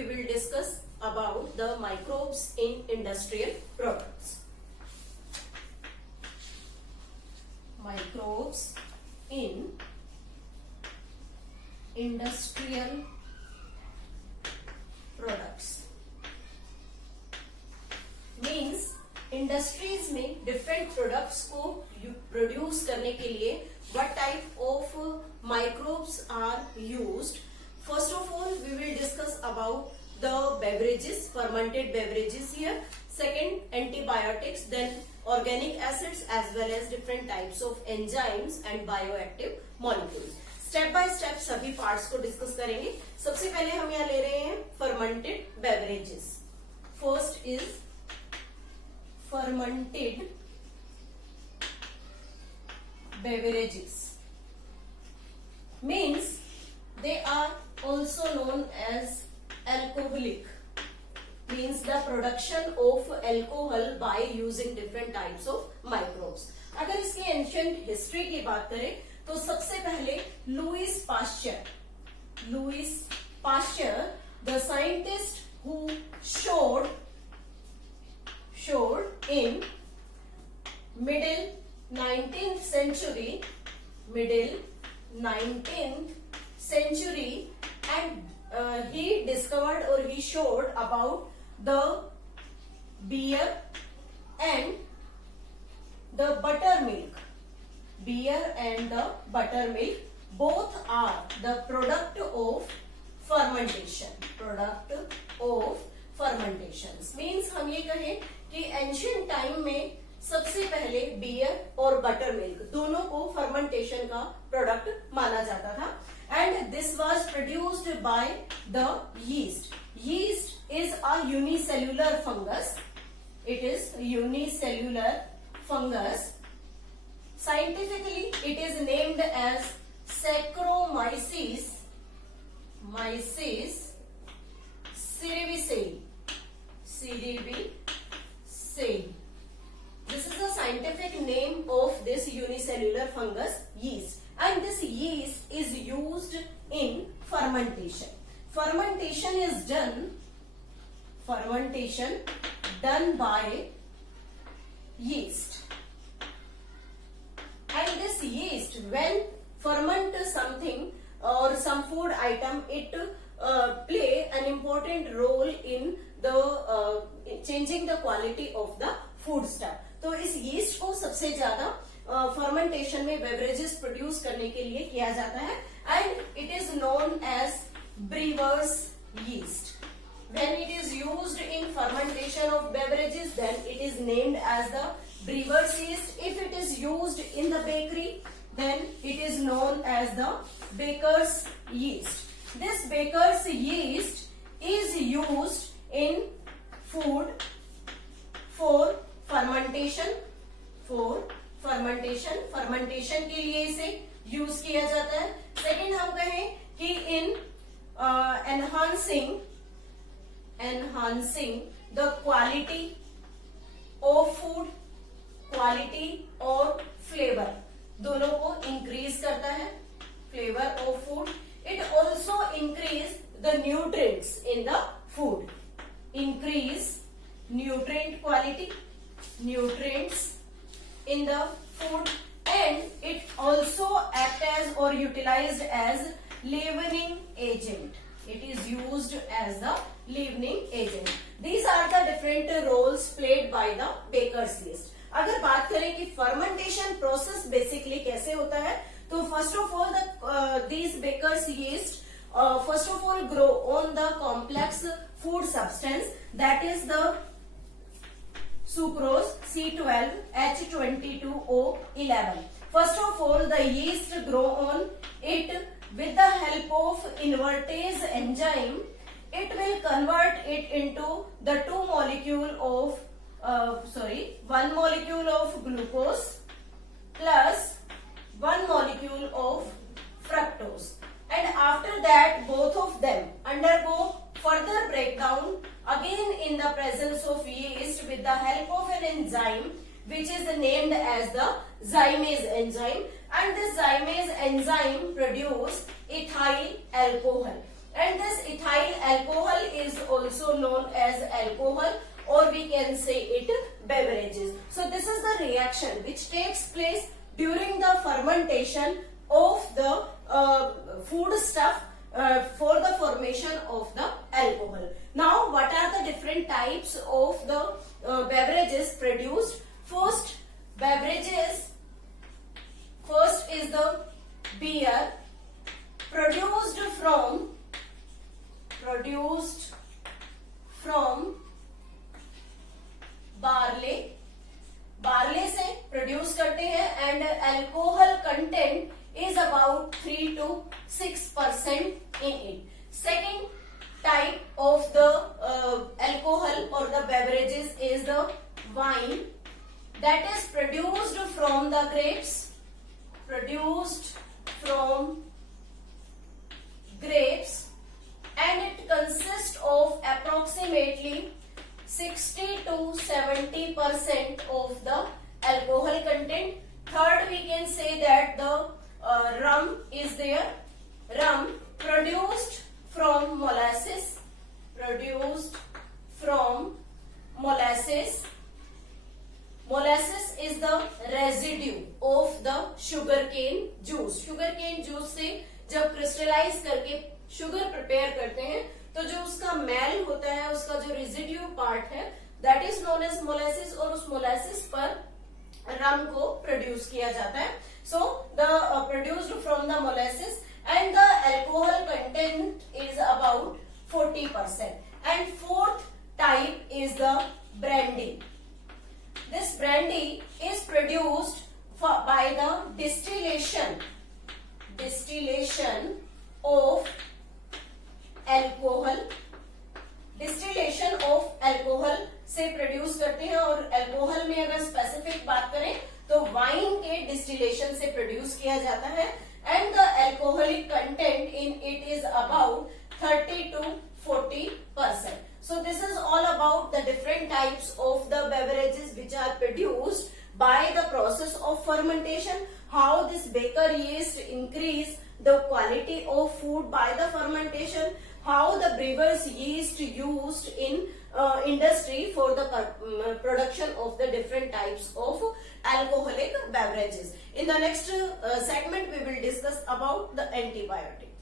we will discuss about the microbes in industrial products. Microbes in industrial products means industries में different products को produce करने के लिए what type of microbes are used. First of all we will discuss about the beverages, fermented beverages here. Second, antibiotics, then organic acids as well as different types of enzymes and bioactive molecules. Step by step सभी parts को discuss करेंगे. सबसे पहले हम यहाँ ले रहे हैं fermented beverages. First is fermented beverages means they are also known as alcoholic, means the production of alcohol by using different types of microbes. अगर इसकी एंशिएंट हिस्ट्री की बात करें तो सबसे पहले Lewis pasture the scientist who showed in middle 19th century and he discovered or he showed about the beer and the buttermilk. Beer and the buttermilk both are the product of fermentation. Means हम ये कहें कि ancient time में सबसे पहले beer और butter milk दोनों को फर्मेंटेशन का प्रोडक्ट माना जाता था. And this was produced by the yeast. Yeast is a unicellular fungus. It is unicellular fungus. Scientifically it is named as Saccharomyces cerevisiae. This is the scientific name of this unicellular fungus yeast, and this yeast is used in fermentation. Fermentation done by yeast, and this yeast when ferment something or some food item, it play an important role in the changing the quality of the food stuff. तो इस yeast को सबसे ज्यादा fermentation में beverages produce करने के लिए किया जाता है, and it is known as brewer's yeast. When it is used in fermentation of beverages, then it is named as the brewer's yeast. If it is used in the bakery, then it is known as the baker's yeast. This baker's yeast is used in food for fermentation. fermentation के लिए इसे use किया जाता है. Second हम कहें कि इन enhancing the quality of food, quality और flavor दोनों को increase करता है. flavor of food. It also increase the nutrients in the food. Increase nutrient quality, nutrients in the food, and it also act as or utilized as leavening agent. It is used as the leavening agent. These are the different roles played by the baker's yeast. अगर बात करें कि fermentation process basically कैसे होता है, तो first of all these baker's yeast first of all grow on the complex food substance, that is the sucrose C12H22O11. First of all the yeast grow on it with the help of invertase enzyme. It will convert it into the one molecule of glucose plus one molecule of fructose, and after that both of them undergo further breakdown again in the presence of yeast with the help of an enzyme which is named as the zymase enzyme, and this zymase enzyme produce ethyl alcohol, and this ethyl alcohol is alcohol, or we can say it beverages. So this is the reaction which takes place during the fermentation of the food stuff for the formation of the alcohol. Now, what are the different types of the beverages produced? First is the beer produced from barley से produce करते हैं and alcohol content is about 3 to 6% in it. Second type of the alcohol or the beverages is the wine that is produced from the grapes, and it consists of approximately 60 to 70% of the alcohol content. Third, we can say that the rum is there. Rum produced from molasses. Molasses is the residue of the sugarcane juice. Sugarcane juice से जब crystallise करके sugar prepare करते हैं तो जो उसका मैल होता है, उसका जो रेजिड्यू पार्ट है, that is known as molasses, और उस मोलासिस पर रम को प्रोड्यूस किया जाता है. So the produced from the molasses and the alcohol content is about 40%. And fourth type is the brandy. This brandy is produced by the distillation of alcohol. Distillation of alcohol से produce करते हैं. और alcohol में अगर specific बात करें तो wine के डिस्टिलेशन से प्रोड्यूस किया जाता है. And the alcoholic content in it is about 30 to 40%. So this is all about the different types of the beverages which are produced by the process of fermentation. How this baker yeast increase the quality of food by the fermentation. How the brewer's yeast used in industry for the production of the different types of alcoholic beverages. In the next segment, we will discuss about the antibiotics.